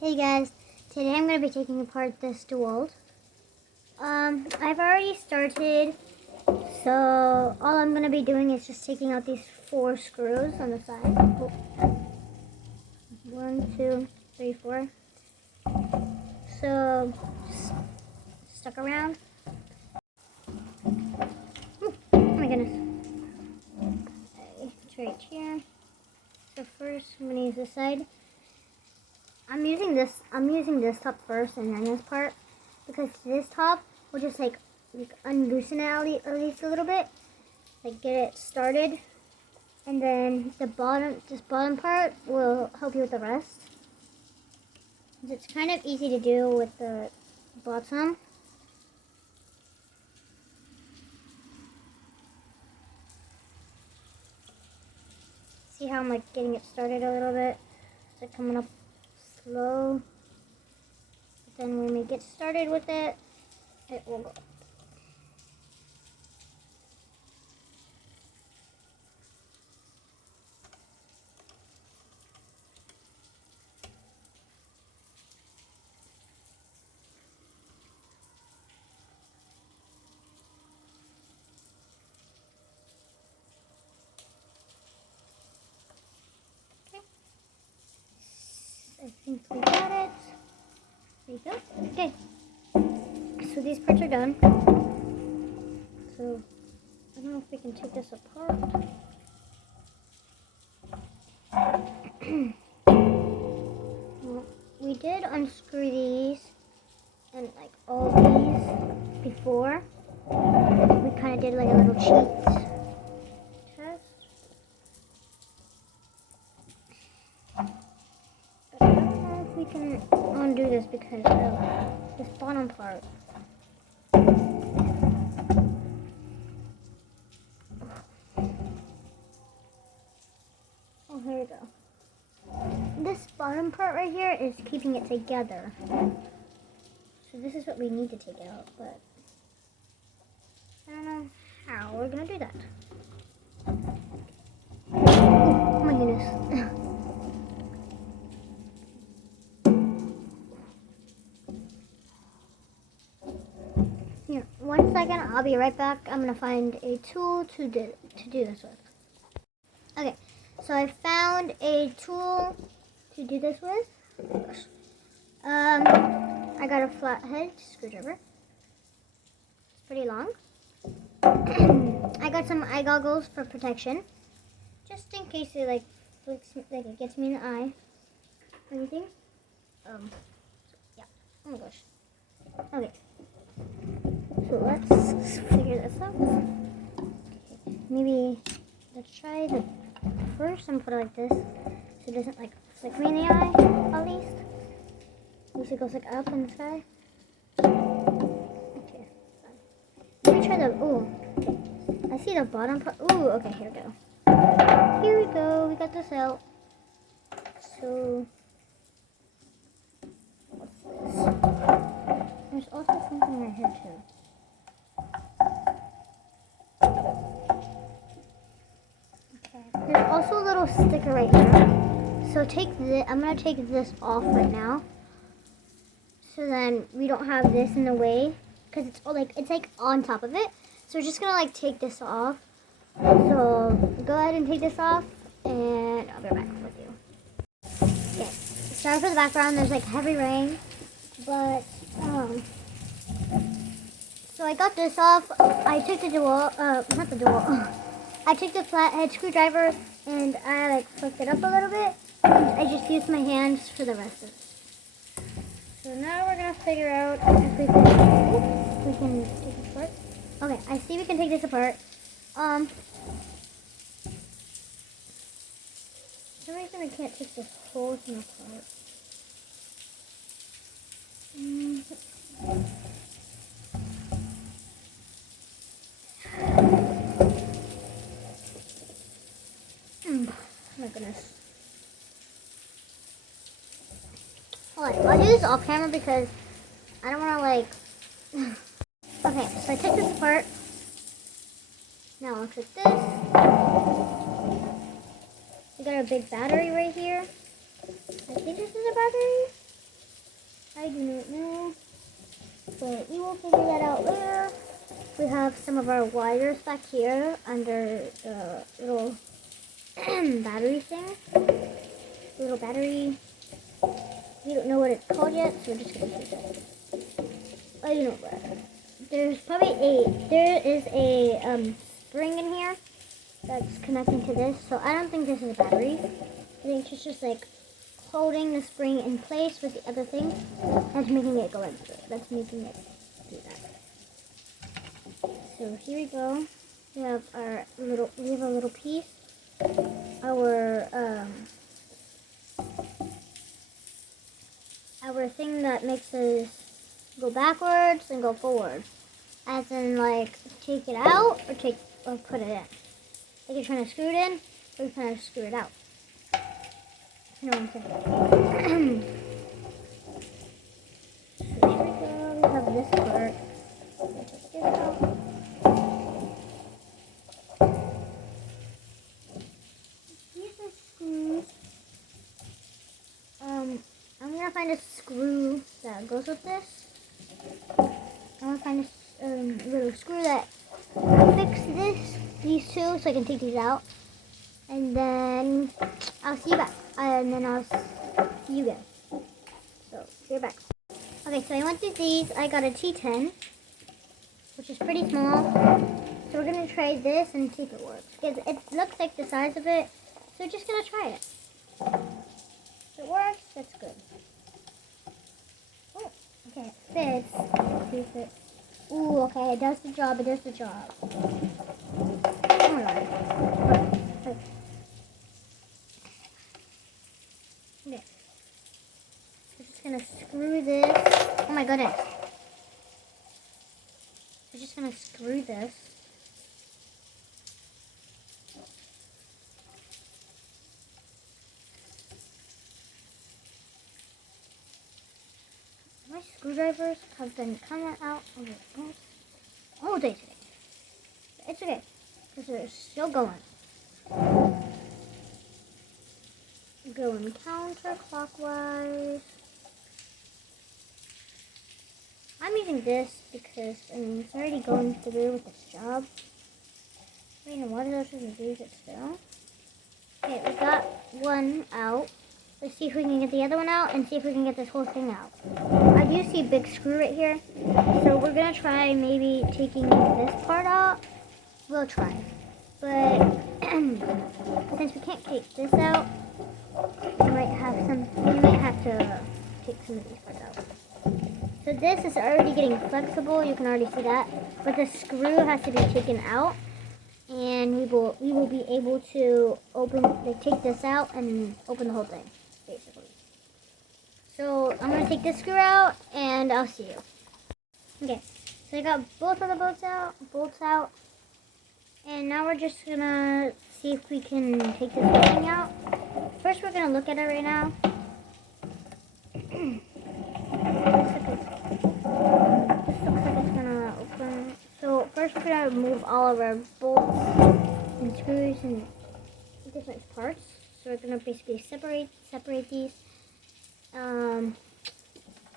Hey guys, today I'm going to be taking apart this Dewalt. I've already started, so all I'm going to be doing is just taking out these 4 screws on the side. Oh. 1, 2, 3, 4. So, just stuck around. Oh my goodness. Okay, it's right here. So first, I'm going to use this side. I'm using this top first and then this part because this top will just like unloosen it at least a little bit, like get it started, and then this bottom part will help you with the rest. It's kind of easy to do with the bottom. See how I'm like getting it started a little bit? It's like coming up slow, but then when we get started with it, it will go. Okay, I think we got it. There you go. Okay, so these parts are done. So I don't know if we can take this apart. Well, we did unscrew these and like all these before. We kind of did like a little cheat test. But I don't know if we can undo this because of this bottom part. Oh, here we go. This bottom part right here is keeping it together. So this is what we need to take out, but I don't know how we're gonna do that. Oh my goodness. Here, 1 second, I'll be right back. I'm gonna find a tool to do this with. Okay, so I found a tool to do this with. Oh my gosh. I got a flathead screwdriver. It's pretty long. I got some eye goggles for protection, just in case it like flicks, like it gets me in the eye or anything. Yeah. Oh my gosh. Okay. So let's figure this out. Okay. Maybe let's try the first and put it like this, so it doesn't like flick me in the eye at least. At least it goes like up in the sky. Okay. Let me try the, ooh. I see the bottom part. Ooh, okay, here we go. Here we go. We got this out. So, what's this? There's also something right here too. Okay. There's also a little sticker right here. So take this. I'm gonna take this off right now. So then we don't have this in the way, because it's like on top of it. So we're just gonna like take this off. So go ahead and take this off, and I'll be back with you. Okay. Sorry for the background. There's like heavy rain, but so I got this off. I took the Dewalt, not the Dewalt. I took the flathead screwdriver and I like flicked it up a little bit. And I just used my hands for the rest of it. So now we're gonna figure out if we can take this apart. Okay, I see we can take this apart. For some reason I can't take this whole thing apart. Oh my goodness. Hold on, I'll do this off camera because I don't want to like... Okay, so I took this apart. Now look at this. We got a big battery right here. I think this is a battery. I do not know, but we will figure that out later. We have some of our wires back here under the little battery thing. Little battery. We don't know what it's called yet, so we're just gonna use it. I don't know what. There is a spring in here that's connecting to this, so I don't think this is a battery. I think it's just like holding the spring in place with the other thing. That's making it go into it. That's making it do that. So here we go. We have a little piece. Our thing that makes us go backwards and go forward. As in like take it out or put it in. Like you're trying to screw it in or you're trying to screw it out. You know what I'm saying? So here we go. We have this part. Take this out. These are screws. I'm gonna find a screw that goes with this. I'm gonna find a little screw that fixes these two so I can take these out. And then I'll see you back. And then I'll see you again. So, you're back. Okay, so I went through these. I got a T10, which is pretty small. So we're going to try this and see if it works. Because it looks like the size of it. So we're just going to try it. If it works, that's good. Oh, okay, it fits. Let's see if it... Ooh, okay, it does the job. It does the job. Oh, no. Okay. We're just gonna screw this. Oh my goodness. We're just gonna screw this. My screwdrivers have been coming out of it all day today. It's okay, because they're still going. Going counterclockwise. I'm using this because it's already going through with this job. I mean, what else should we use it still? Okay, we got one out. Let's see if we can get the other one out and see if we can get this whole thing out. I do see a big screw right here. So we're gonna try maybe taking this part out. We'll try. But since we can't take this out, we might have to take some of these parts out. So this is already getting flexible, you can already see that. But the screw has to be taken out, and we will be able to take this out and open the whole thing, basically. So I'm gonna take this screw out and I'll see you. Okay, so I got both of the bolts out. And now we're just gonna see if we can take this whole thing out. First, we're gonna look at it right now. This looks like it's gonna open. So first, we're gonna remove all of our bolts and screws and different parts. So we're gonna basically separate these. And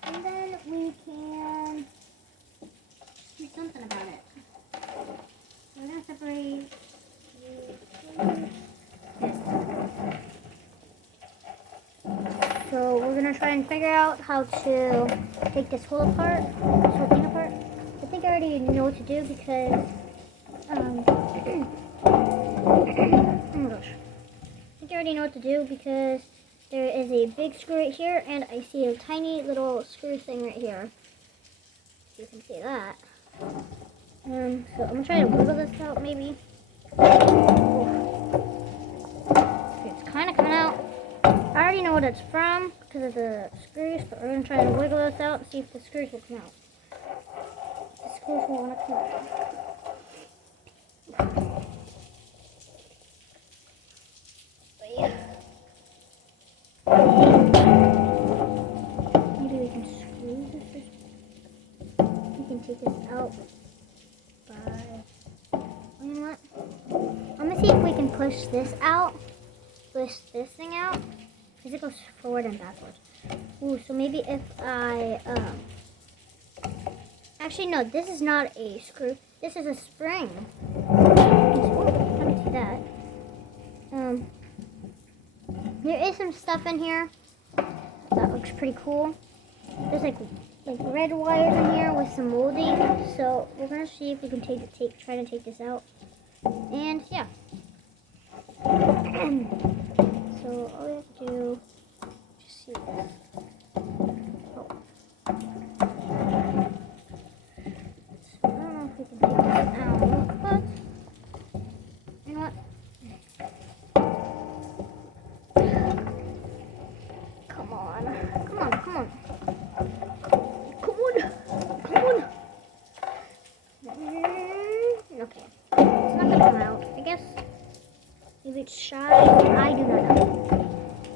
then we can do something about it. We're going to separate So we're going to try and figure out how to take this whole thing apart. I think I already know what to do because, oh my gosh. I think I already know what to do because there is a big screw right here and I see a tiny little screw thing right here. So you can see that. So I'm going to try to wiggle this out, maybe. Okay, it's kind of coming out. I already know what it's from because of the screws, but we're going to try to wiggle this out and see if the screws will come out. The screws will want to come out. But yeah. Maybe we can screw this. We can take this out. You know what? I'm gonna see if we can push this out. Push this thing out. because it goes forward and backwards. Ooh, so maybe if I, actually no, this is not a screw. This is a spring. Oh, let me see that. There is some stuff in here that looks pretty cool. There's like red wires in here with some molding. So we're gonna see if we can try to take this out. And yeah. So all we have to do, just see this. Oh. So I don't know if we can take this out, but you know what? Come on. Okay. It's not gonna come out. I guess maybe it's shy. I do not know.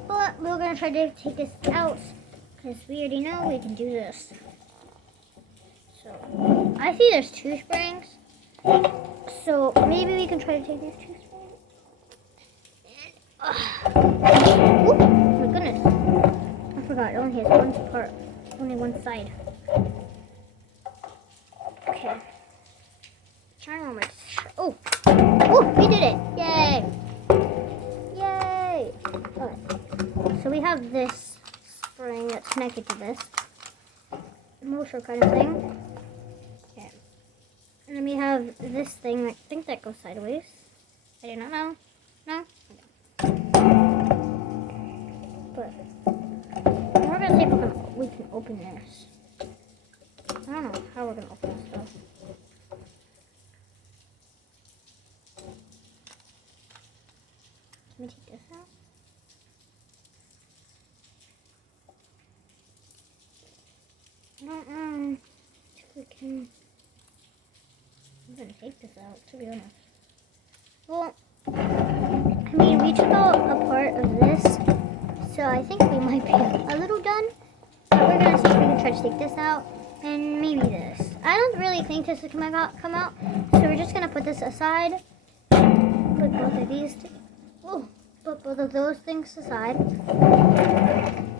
But we're gonna try to take this out because we already know we can do this. So I see there's 2 springs. So maybe we can try to take these 2 springs. Oh my goodness. I forgot, it only has one part, only one side. Okay. Trying to remember. Oh, we did it! Yay! Yay! Alright. So we have this spring that's connected to this motor kind of thing. Okay. And then we have this thing, I think that goes sideways. I do not know. No? But we're gonna see if we can open this. I don't know how we're gonna open this stuff. Let me take this out. I don't know if we can. I'm gonna take this out, to be honest. Well, I mean, we took out a part of this, so I think we might be a little done. But we're gonna see if we can try to take this out, and maybe this. I don't really think this is gonna come out, so we're just gonna put this aside. Put both of these. Put both of those things aside,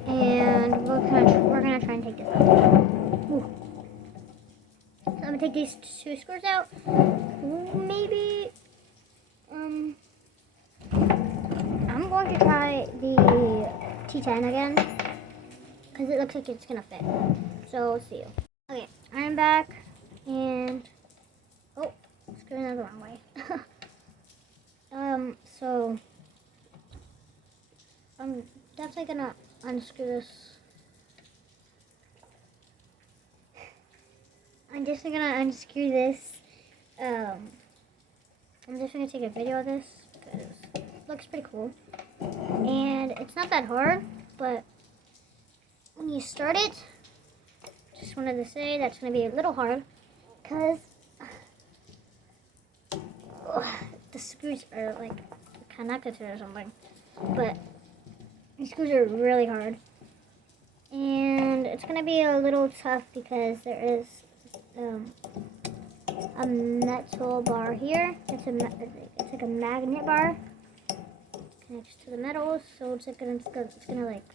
and we're gonna try and take this out. Ooh. So I'm gonna take these 2 screws out. Maybe. I'm going to try the T10 again because it looks like it's gonna fit. So we'll see you. Okay, I'm back, and screwing it the wrong way. So I'm definitely gonna unscrew this. I'm just gonna unscrew this. I'm just gonna take a video of this because it looks pretty cool. And it's not that hard, but when you start it, just wanted to say that's gonna be a little hard because the screws are like connected to it or something. But these screws are really hard. And it's going to be a little tough because there is a metal bar here. It's like a magnet bar. Connects to the metals, so it's gonna like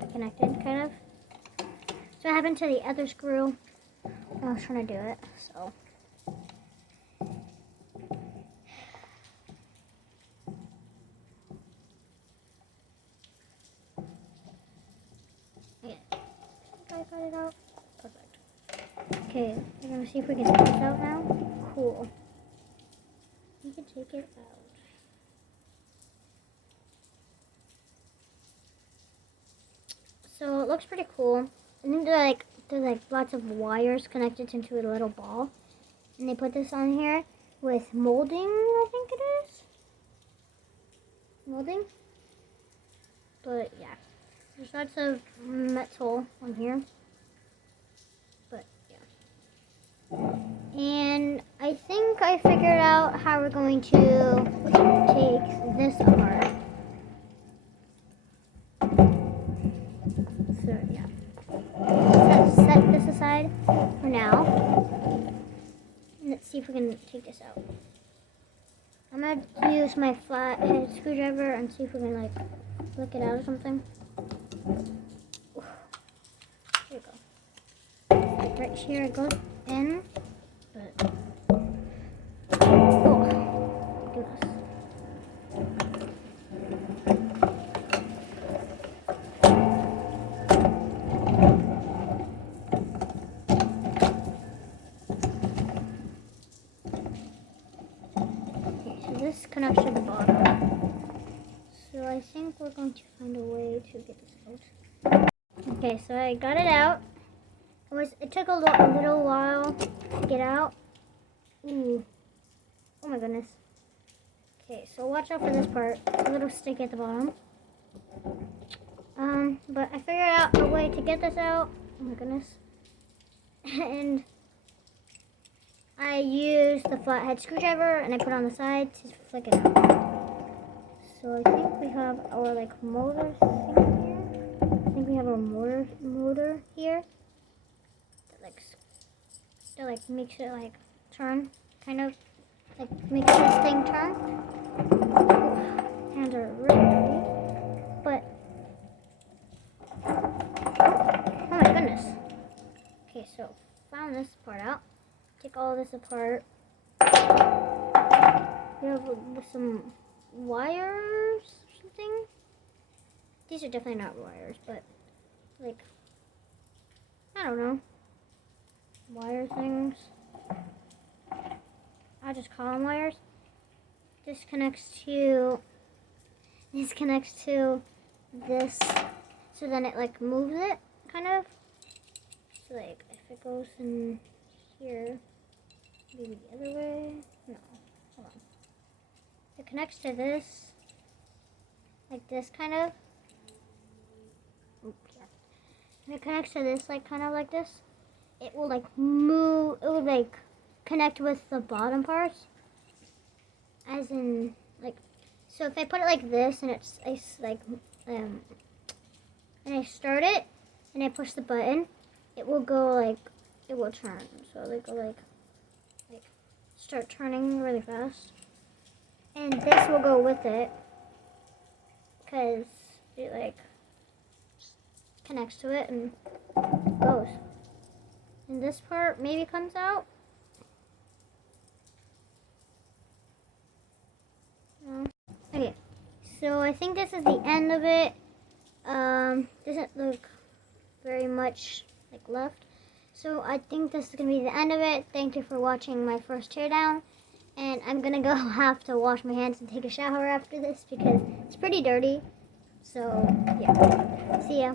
be connected, kind of. So what happened to the other screw? I was trying to do it, so. I got it out. Perfect. Okay, we're gonna see if we can take this out now. Cool. We can take it out. So it looks pretty cool. And then there's like lots of wires connected into a little ball. And they put this on here with molding, I think it is. Molding. But yeah. There's lots of metal on here. But yeah. And I think I figured out how we're going to take this apart. So yeah. Let's set this aside for now. And let's see if we can take this out. I'm going to use my flat screwdriver and see if we can like flick it out or something. Oof. There you go. Right here it goes in. But oh goodness. This connects to the bottom. So I think we're going to find a way to get this out. Okay, so I got it out. It took a little while to get out. Ooh. Oh my goodness. Okay, so watch out for this part. A little stick at the bottom. But I figured out a way to get this out. Oh my goodness. And I used the flathead screwdriver and I put it on the side to flick it out. So I think we have our motor thing here. I think we have our motor here that makes it turn, kind of makes this thing turn. Hands are really dirty, but oh my goodness. Okay, so found this part out. Take all this apart. We have some wires or something. These are definitely not wires, but I don't know. Wire things. I'll just call them wires. This connects to this, so then it moves it, kind of. So if it goes in here, maybe the other way. No, hold on. It connects to this, like this, kind of. Oops, yeah. And it connects to this, kind of like this. It will move. It would connect with the bottom parts, as in So if I put it like this, and and I start it, and I push the button, it will go it will turn. So they go start turning really fast, and this will go with it because it connects to it and goes. And this part maybe comes out. No. Okay, so I think this is the end of it. Doesn't look very much left. So I think this is going to be the end of it. Thank you for watching my first teardown. And I'm going to go have to wash my hands and take a shower after this because it's pretty dirty. So, yeah. See ya.